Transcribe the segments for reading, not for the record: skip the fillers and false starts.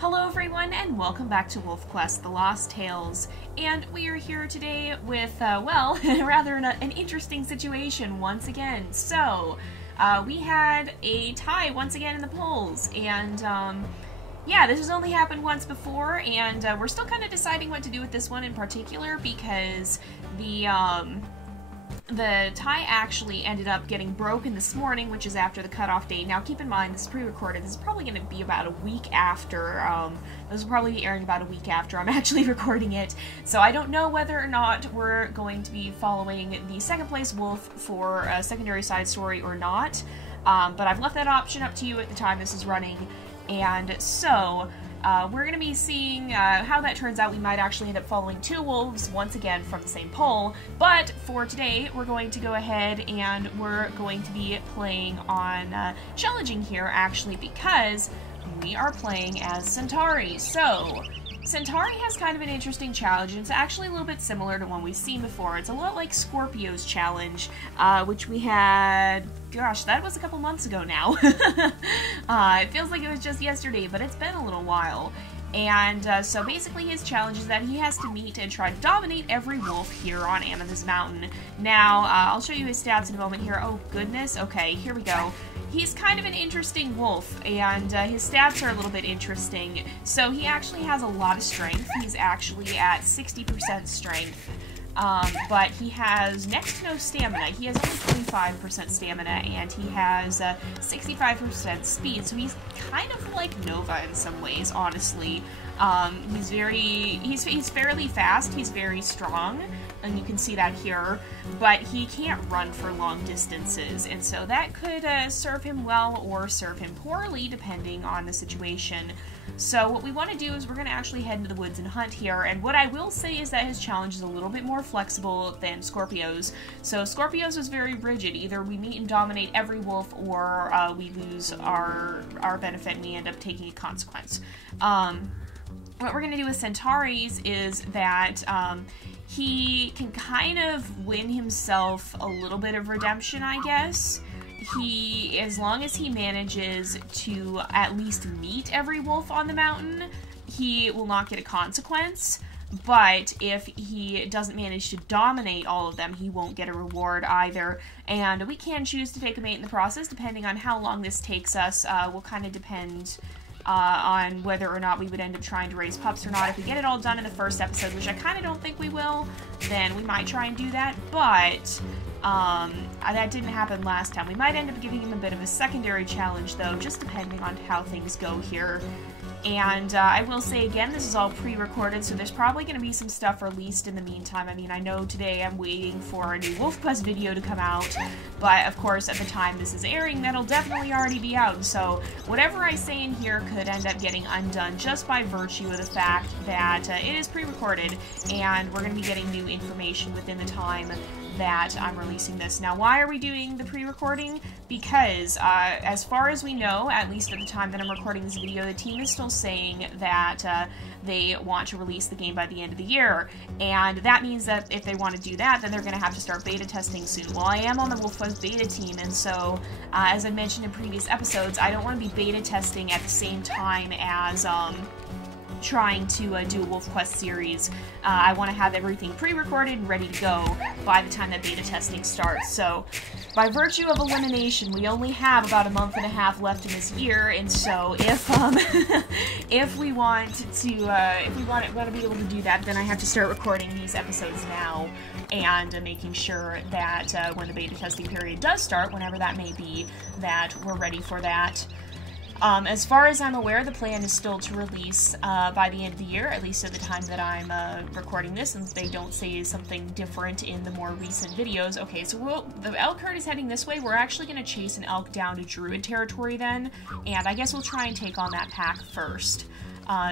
Hello everyone, and welcome back to WolfQuest, The Lost Tales. And we are here today with, well, rather an interesting situation once again. So, we had a tie once again in the polls, and, yeah, this has only happened once before, and we're still kind of deciding what to do with this one in particular, because the tie actually ended up getting broken this morning, which is after the cutoff date. Now, keep in mind, this is pre-recorded. This is probably going to be about a week after, this will probably be airing about a week after I'm actually recording it. So I don't know whether or not we're going to be following the second place wolf for a secondary side story or not. But I've left that option up to you at the time this is running. And so, we're going to be seeing how that turns out. We might actually end up following two wolves, once again, from the same poll. But for today, we're going to go ahead and we're going to be playing on challenging here, actually, because we are playing as Centauri. So, Centauri has kind of an interesting challenge, and it's actually a little bit similar to one we've seen before. It's a lot like Scorpio's challenge, which we had, gosh, that was a couple months ago now. It feels like it was just yesterday, but it's been a little while. And so basically his challenge is that he has to meet and try to dominate every wolf here on Amethyst Mountain. Now, I'll show you his stats in a moment here. Oh, goodness. Okay, here we go. He's kind of an interesting wolf, and his stats are a little bit interesting. So he actually has a lot of strength. He's actually at 60% strength, but he has next to no stamina. He has only 25% stamina, and he has 65% speed, so he's kind of like Nova in some ways, honestly. He's fairly fast, he's very strong, and you can see that here, but he can't run for long distances, and so that could serve him well or serve him poorly, depending on the situation. So what we want to do is we're going to actually head into the woods and hunt here, and what I will say is that his challenge is a little bit more flexible than Scorpio's. So Scorpio's was very rigid. Either we meet and dominate every wolf, or we lose our benefit and we end up taking a consequence. What we're going to do with Centauri's is that he can kind of win himself a little bit of redemption, I guess. As long as he manages to at least meet every wolf on the mountain, he will not get a consequence. But if he doesn't manage to dominate all of them, he won't get a reward either. And we can choose to take a mate in the process, depending on how long this takes us. Will kind of depend on whether or not we would end up trying to raise pups or not. If we get it all done in the first episode, which I kind of don't think we will, then we might try and do that, but that didn't happen last time. We might end up giving him a bit of a secondary challenge, though, just depending on how things go here. And I will say again, this is all pre-recorded, so there's probably going to be some stuff released in the meantime. I mean, I know today I'm waiting for a new WolfQuest video to come out, but of course at the time this is airing, that'll definitely already be out. So whatever I say in here could end up getting undone just by virtue of the fact that it is pre-recorded, and we're going to be getting new information within the time that I'm releasing this. Now, why are we doing the pre-recording? Because, as far as we know, at least at the time that I'm recording this video, the team is still saying that they want to release the game by the end of the year, and that means that if they want to do that, then they're going to have to start beta testing soon. Well, I am on the WolfQuest beta team, and so, as I mentioned in previous episodes, I don't want to be beta testing at the same time as, trying to do a WolfQuest series. I want to have everything pre-recorded and ready to go by the time that beta testing starts. So, by virtue of elimination, we only have about a month and a half left in this year, and so if if we want to be able to do that, then I have to start recording these episodes now and making sure that when the beta testing period does start, whenever that may be, that we're ready for that. As far as I'm aware, the plan is still to release by the end of the year, at least at the time that I'm recording this, and they don't say something different in the more recent videos. Okay, so the elk herd is heading this way. We're actually going to chase an elk down to Druid territory then, and I guess we'll try and take on that pack first.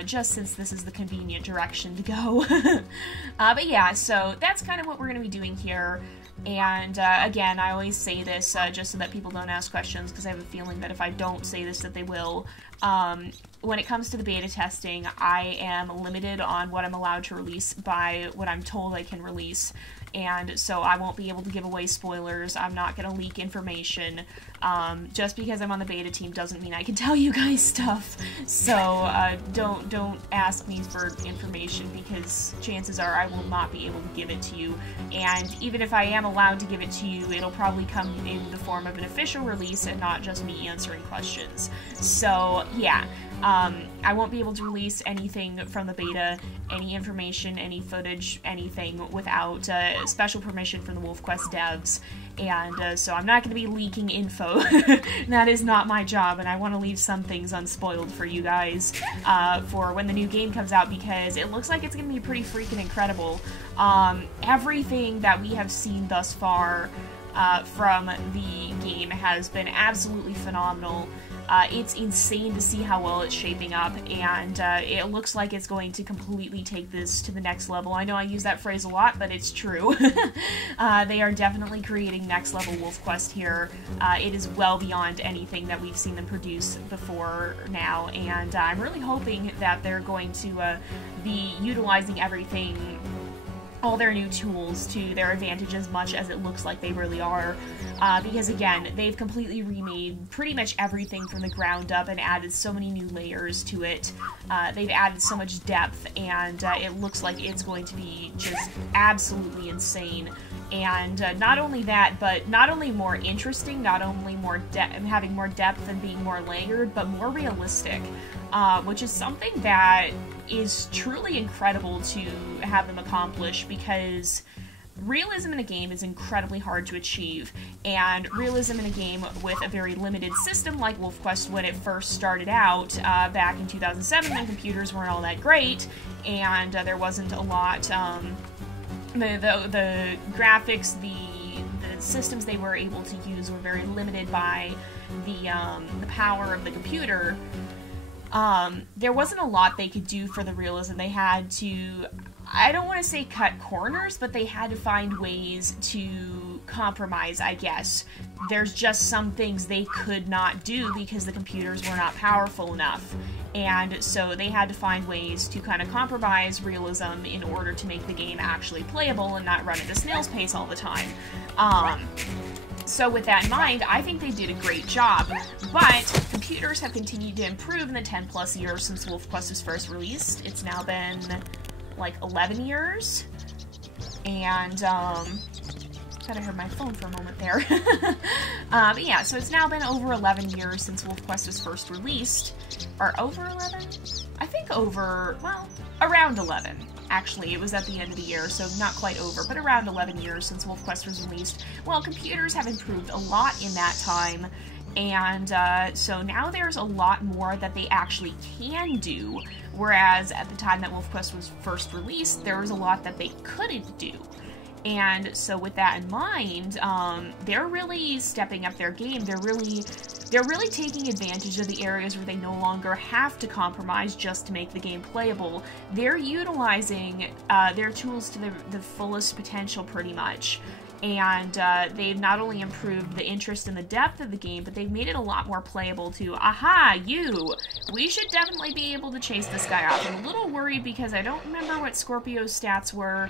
Just since this is the convenient direction to go. But yeah, so that's kind of what we're going to be doing here. And again, I always say this just so that people don't ask questions, because I have a feeling that if I don't say this, that they will. When it comes to the beta testing, I am limited on what I'm allowed to release by what I'm told I can release. and so I won't be able to give away spoilers. I'm not going to leak information. Just because I'm on the beta team doesn't mean I can tell you guys stuff. So don't ask me for information, because chances are I will not be able to give it to you. And even if I am allowed to give it to you, it'll probably come in the form of an official release and not just me answering questions. So yeah, I won't be able to release anything from the beta, any information, any footage, anything without special permission from the WolfQuest devs. And so I'm not going to be leaking info. That is not my job, and I want to leave some things unspoiled for you guys for when the new game comes out, because it looks like it's going to be pretty freaking incredible. Everything that we have seen thus far from the game has been absolutely phenomenal. It's insane to see how well it's shaping up, and it looks like it's going to completely take this to the next level. I know I use that phrase a lot, but it's true. They are definitely creating next level WolfQuest here. It is well beyond anything that we've seen them produce before now, and I'm really hoping that they're going to be utilizing everything, all their new tools, to their advantage as much as it looks like they really are, because again, they've completely remade pretty much everything from the ground up and added so many new layers to it. They've added so much depth, and it looks like it's going to be just absolutely insane. And not only that, but not only more interesting, not only having more depth and being more layered, but more realistic, which is something that is truly incredible to have them accomplish, because realism in a game is incredibly hard to achieve, and realism in a game with a very limited system like WolfQuest when it first started out back in 2007, when computers weren't all that great, and there wasn't a lot, the graphics, the systems they were able to use were very limited by the power of the computer. There wasn't a lot they could do for the realism. They had to, I don't want to say cut corners, but they had to find ways to compromise, I guess. There's just some things they could not do because the computers were not powerful enough. And so they had to find ways to kind of compromise realism in order to make the game actually playable and not run at a snail's pace all the time. So with that in mind, I think they did a great job, but computers have continued to improve in the 10 plus years since WolfQuest was first released. It's now been like 11 years, and thought I heard my phone for a moment there. But yeah, so it's now been over 11 years since WolfQuest was first released, or over 11? I think over, well, around 11. Actually, it was at the end of the year, so not quite over, but around 11 years since WolfQuest was released. Well, computers have improved a lot in that time, and so now there's a lot more that they actually can do, whereas at the time that WolfQuest was first released, there was a lot that they couldn't do. And so with that in mind, they're really stepping up their game. They're really taking advantage of the areas where they no longer have to compromise just to make the game playable. They're utilizing their tools to the fullest potential, pretty much. And they've not only improved the interest and the depth of the game, but they've made it a lot more playable too. Aha, you! We should definitely be able to chase this guy off. I'm a little worried because I don't remember what Scorpio's stats were,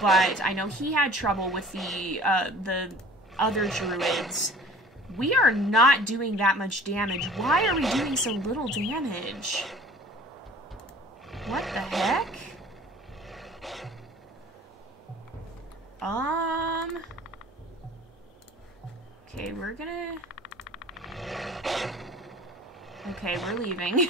but I know he had trouble with the other druids. We are not doing that much damage. Why are we doing so little damage? What the heck? Okay, we're gonna... Okay, we're leaving.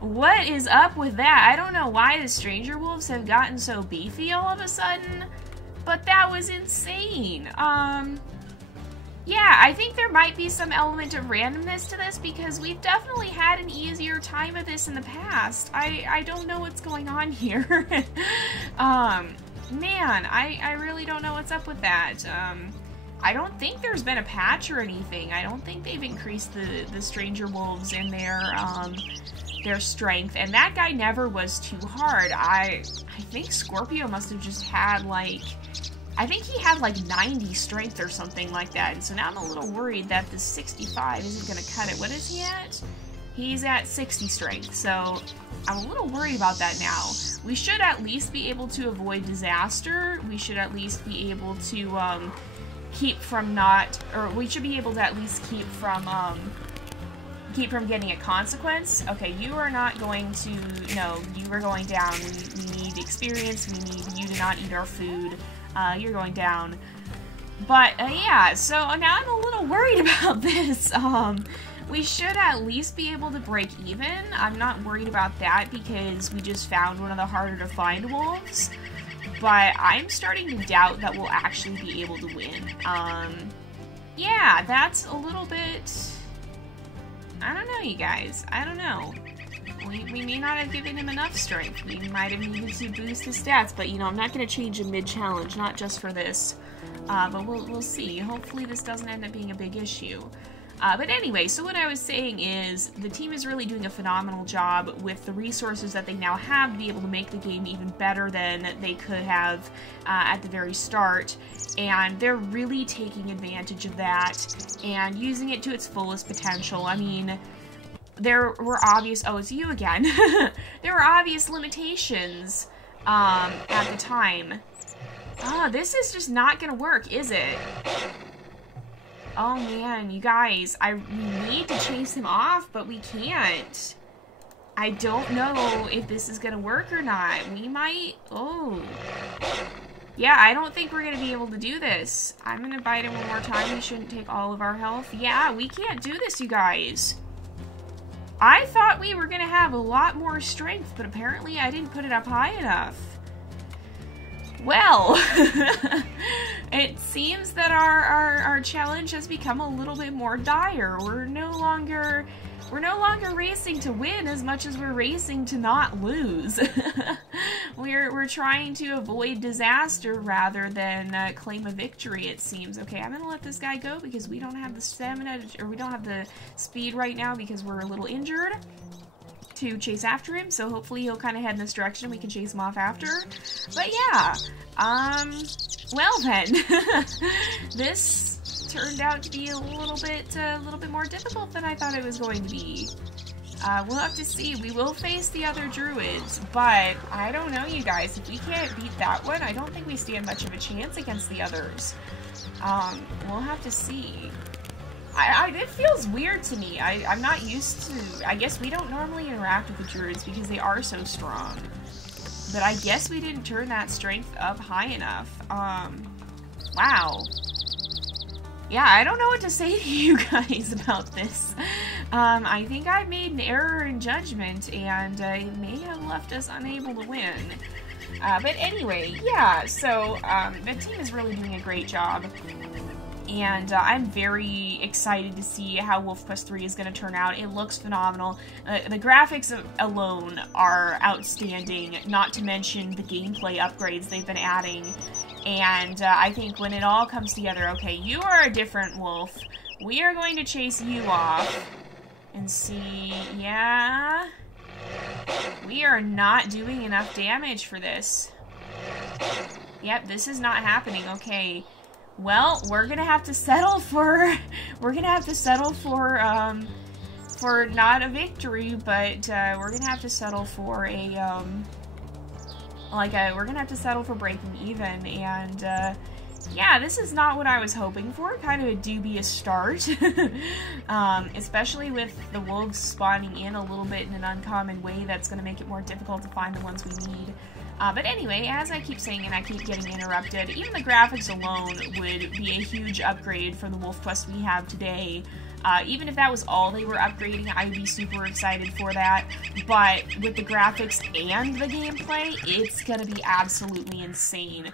What is up with that? I don't know why the stranger wolves have gotten so beefy all of a sudden, but that was insane. Yeah, I think there might be some element of randomness to this because we've definitely had an easier time of this in the past. I don't know what's going on here. Man, I really don't know what's up with that. I don't think there's been a patch or anything. I don't think they've increased the stranger wolves in their strength, and that guy never was too hard. I think Scorpio must have just had like, I think he had like 90 strength or something like that, and so now I'm a little worried that the 65 isn't going to cut it. What is he at? He's at 60 strength, so I'm a little worried about that now. We should at least be able to avoid disaster. We should at least be able to keep from we should be able to at least keep from getting a consequence. Okay, you are not going to, no, you are going down. We need experience. We need you to not eat our food. You're going down. But, yeah, so now I'm a little worried about this. We should at least be able to break even. I'm not worried about that because we just found one of the harder to find wolves. But I'm starting to doubt that we'll actually be able to win. Yeah, that's a little bit... I don't know, you guys. I don't know. We may not have given him enough strength. We might have needed to boost his stats, but, you know, I'm not going to change him mid-challenge, not just for this. But we'll see. Hopefully this doesn't end up being a big issue. But anyway, so what I was saying is the team is really doing a phenomenal job with the resources that they now have to be able to make the game even better than they could have at the very start. And they're really taking advantage of that and using it to its fullest potential. I mean, there were obvious... Oh, it's you again. There were obvious limitations at the time. This is just not gonna work, is it? Oh man, you guys, we need to chase him off, but we can't. I don't know if this is gonna work or not. We might... Oh. Yeah, I don't think we're gonna be able to do this. I'm gonna bite him one more time. He shouldn't take all of our health. Yeah, we can't do this, you guys. I thought we were gonna have a lot more strength, but apparently I didn't put it up high enough. Well, it seems that our challenge has become a little bit more dire. We're no longer racing to win as much as we're racing to not lose. We're trying to avoid disaster rather than claim a victory, it seems. Okay, I'm gonna let this guy go because we don't have the stamina, or we don't have the speed right now because we're a little injured to chase after him, so hopefully he'll kind of head in this direction and we can chase him off after. But yeah, well then, this turned out to be a little bit more difficult than I thought it was going to be. We'll have to see. We will face the other druids, but I don't know, you guys. If we can't beat that one, I don't think we stand much of a chance against the others. We'll have to see. It feels weird to me. I'm not used to... I guess we don't normally interact with the druids because they are so strong. But I guess we didn't turn that strength up high enough. Wow. Yeah, I don't know what to say to you guys about this. I think I made an error in judgment, and it may have left us unable to win. But anyway, yeah, so the team is really doing a great job. And I'm very excited to see how WolfQuest 3 is going to turn out. It looks phenomenal. The graphics alone are outstanding, not to mention the gameplay upgrades they've been adding. And I think when it all comes together, okay, you are a different wolf. We are going to chase you off and see, yeah, we are not doing enough damage for this. Yep, this is not happening. Okay. Well, we're gonna have to settle for not a victory, but we're gonna have to settle for a we're gonna have to settle for breaking even, and yeah, this is not what I was hoping for. Kind of a dubious start, especially with the wolves spawning in a little bit in an uncommon way. That's gonna make it more difficult to find the ones we need. But anyway, as I keep saying and I keep getting interrupted, even the graphics alone would be a huge upgrade from the WolfQuest we have today. Even if that was all they were upgrading, I'd be super excited for that. But with the graphics and the gameplay, it's gonna be absolutely insane.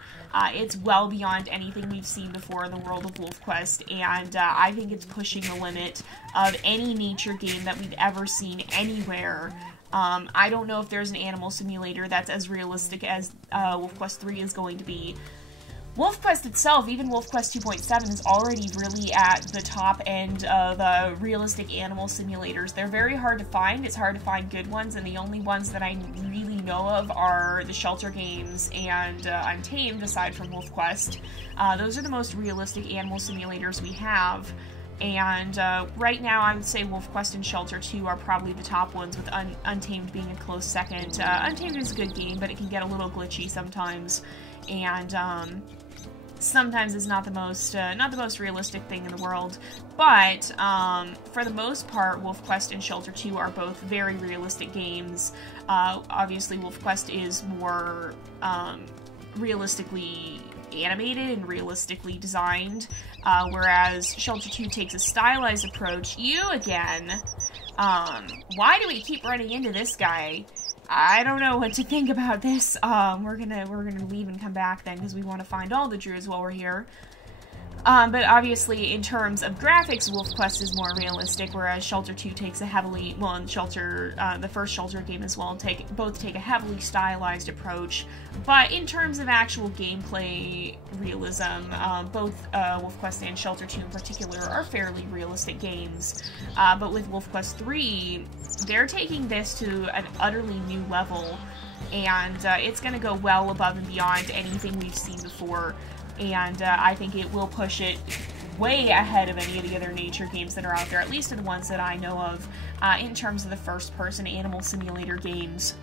It's well beyond anything we've seen before in the world of WolfQuest, and I think it's pushing the limit of any nature game that we've ever seen anywhere. I don't know if there's an animal simulator that's as realistic as WolfQuest 3 is going to be. WolfQuest itself, even WolfQuest 2.7, is already really at the top end of realistic animal simulators. They're very hard to find. It's hard to find good ones, and the only ones that I really know of are the Shelter games and Untamed, aside from WolfQuest. Those are the most realistic animal simulators we have. And right now, I would say WolfQuest and Shelter 2 are probably the top ones, with Untamed being a close second. Untamed is a good game, but it can get a little glitchy sometimes, and sometimes it's not the most realistic thing in the world. But for the most part, WolfQuest and Shelter 2 are both very realistic games. Obviously, WolfQuest is more realistically animated and realistically designed, whereas Shelter 2 takes a stylized approach. You again. Why do we keep running into this guy? I don't know what to think about this. We're gonna leave and come back then, because we want to find all the druids while we're here. But obviously, in terms of graphics, WolfQuest is more realistic, whereas Shelter 2 takes a heavily, well, and Shelter, the first Shelter game as well, both take a heavily stylized approach. But in terms of actual gameplay realism, both WolfQuest and Shelter 2 in particular are fairly realistic games. But with WolfQuest 3, they're taking this to an utterly new level, and it's going to go well above and beyond anything we've seen before. And I think it will push it way ahead of any of the other nature games that are out there, at least the ones that I know of, in terms of the first-person animal simulator games.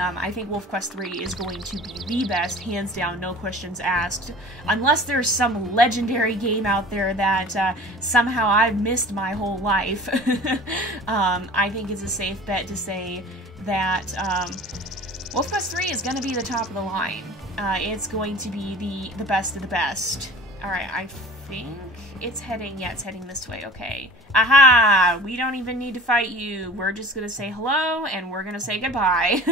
I think WolfQuest 3 is going to be the best, hands down, no questions asked, unless there's some legendary game out there that somehow I've missed my whole life. I think it's a safe bet to say that WolfQuest 3 is going to be the top of the line. It's going to be the best of the best. Alright, I think it's heading this way, okay. Aha! We don't even need to fight you. We're just gonna say hello, and we're gonna say goodbye.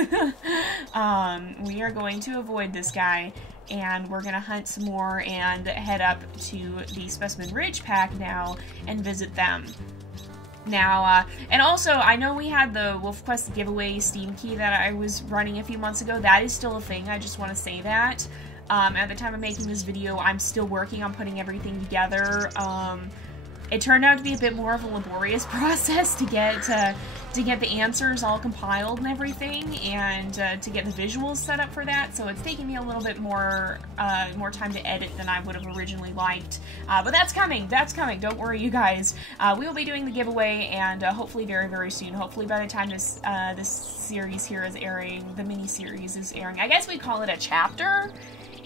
We are going to avoid this guy, and we're gonna hunt some more and head up to the Specimen Ridge pack now and visit them. Now, and also, I know we had the WolfQuest giveaway Steam key that I was running a few months ago. That is still a thing, I just want to say that. At the time of making this video, I'm still working on putting everything together. It turned out to be a bit more of a laborious process to get the answers all compiled and everything, and to get the visuals set up for that, so it's taking me a little bit more time to edit than I would have originally liked. But that's coming, don't worry you guys. We will be doing the giveaway, and hopefully very, very soon. Hopefully by the time this series here is airing, the mini-series is airing. I guess we call it a chapter.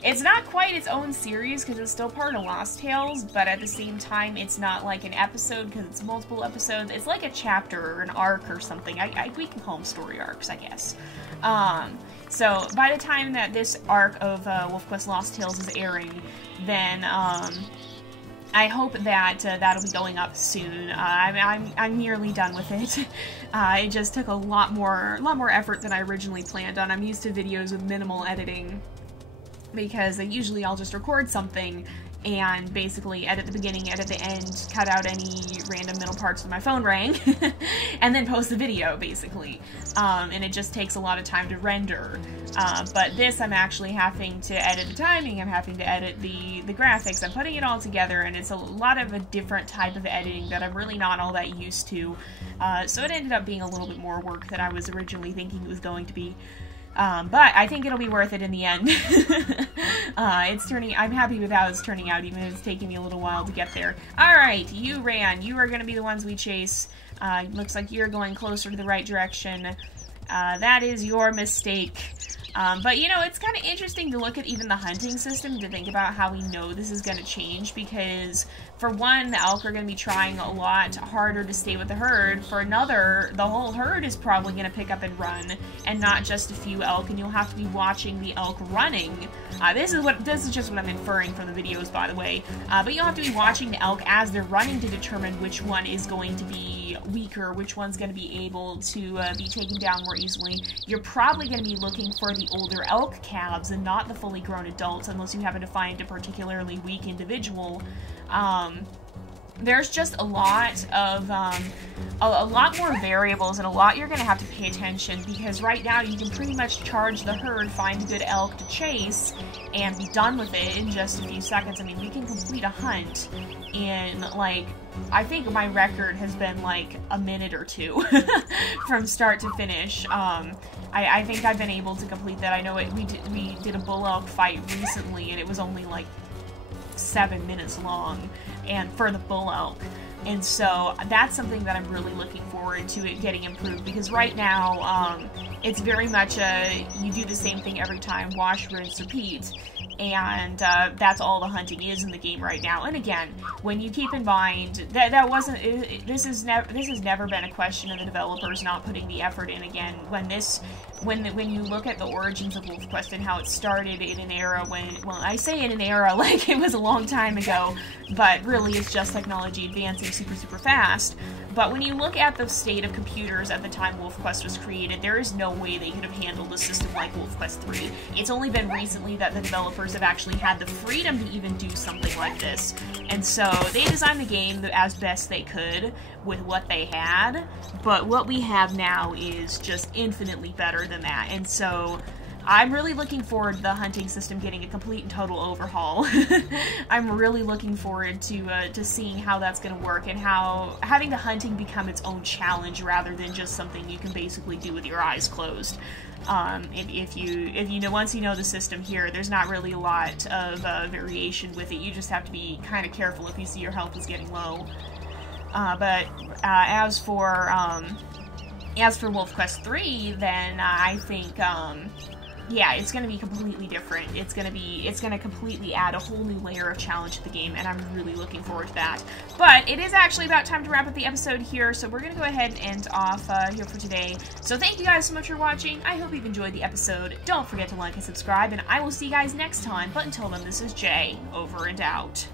It's not quite its own series because it's still part of Lost Tales, but at the same time, it's not like an episode because it's multiple episodes. It's like a chapter or an arc or something. We can call them story arcs, I guess. So by the time that this arc of WolfQuest Lost Tales is airing, then I hope that that'll be going up soon. I'm nearly done with it. It just took a lot more effort than I originally planned on. I'm used to videos with minimal editing, because usually I'll just record something and basically edit the beginning, edit the end, cut out any random middle parts when my phone rang, and then post the video, basically. And it just takes a lot of time to render. But this, I'm actually having to edit the timing, I'm having to edit the graphics, I'm putting it all together, and it's a lot of a different type of editing that I'm really not all that used to. So it ended up being a little bit more work than I was originally thinking it was going to be. But I think it'll be worth it in the end. I'm happy with how it's turning out, even if it's taking me a little while to get there. Alright, you ran. You are going to be the ones we chase. Looks like you're going closer to the right direction. That is your mistake. But, you know, it's kind of interesting to look at even the hunting system to think about how we know this is going to change, because for one, the elk are going to be trying a lot harder to stay with the herd. For another, the whole herd is probably going to pick up and run, and not just a few elk, and you'll have to be watching the elk running. This is just what I'm inferring from the videos, by the way. But you'll have to be watching the elk as they're running to determine which one is going to be weaker, which one's going to be able to be taken down more easily. You're probably going to be looking for the older elk calves and not the fully grown adults, unless you happen to find a particularly weak individual. There's just a lot of, a lot more variables and a lot you're going to have to pay attention, because right now you can pretty much charge the herd, find a good elk to chase, and be done with it in just a few seconds. I mean, we can complete a hunt in, like, I think my record has been, like, a minute or two from start to finish. I think I've been able to complete that. I know we did a bull elk fight recently, and it was only, like, 7 minutes long, and for the bull elk. And so that's something that I'm really looking forward to it getting improved, because right now it's very much you do the same thing every time, wash, rinse, repeat. And that's all the hunting is in the game right now. And again, when you keep in mind that wasn't, this has never been a question of the developers not putting the effort in. Again, when you look at the origins of WolfQuest and how it started in an era when, well, I say in an era like it was a long time ago, but really it's just technology advancing super, super fast. But when you look at the state of computers at the time WolfQuest was created, there is no way they could have handled a system like WolfQuest 3. It's only been recently that the developers have actually had the freedom to even do something like this. And so they designed the game as best they could with what they had, but what we have now is just infinitely better than that. And so I'm really looking forward to the hunting system getting a complete and total overhaul. I'm really looking forward to seeing how that's going to work, and how having the hunting become its own challenge rather than just something you can basically do with your eyes closed. If you know, once you know the system here, there's not really a lot of variation with it. You just have to be kind of careful if you see your health is getting low. But as for WolfQuest 3, then I think yeah, it's going to be completely different. It's going to completely add a whole new layer of challenge to the game, and I'm really looking forward to that. But it is actually about time to wrap up the episode here, so we're going to go ahead and end off here for today. So thank you guys so much for watching. I hope you've enjoyed the episode. Don't forget to like and subscribe, and I will see you guys next time. But until then, this is Jay, over and out.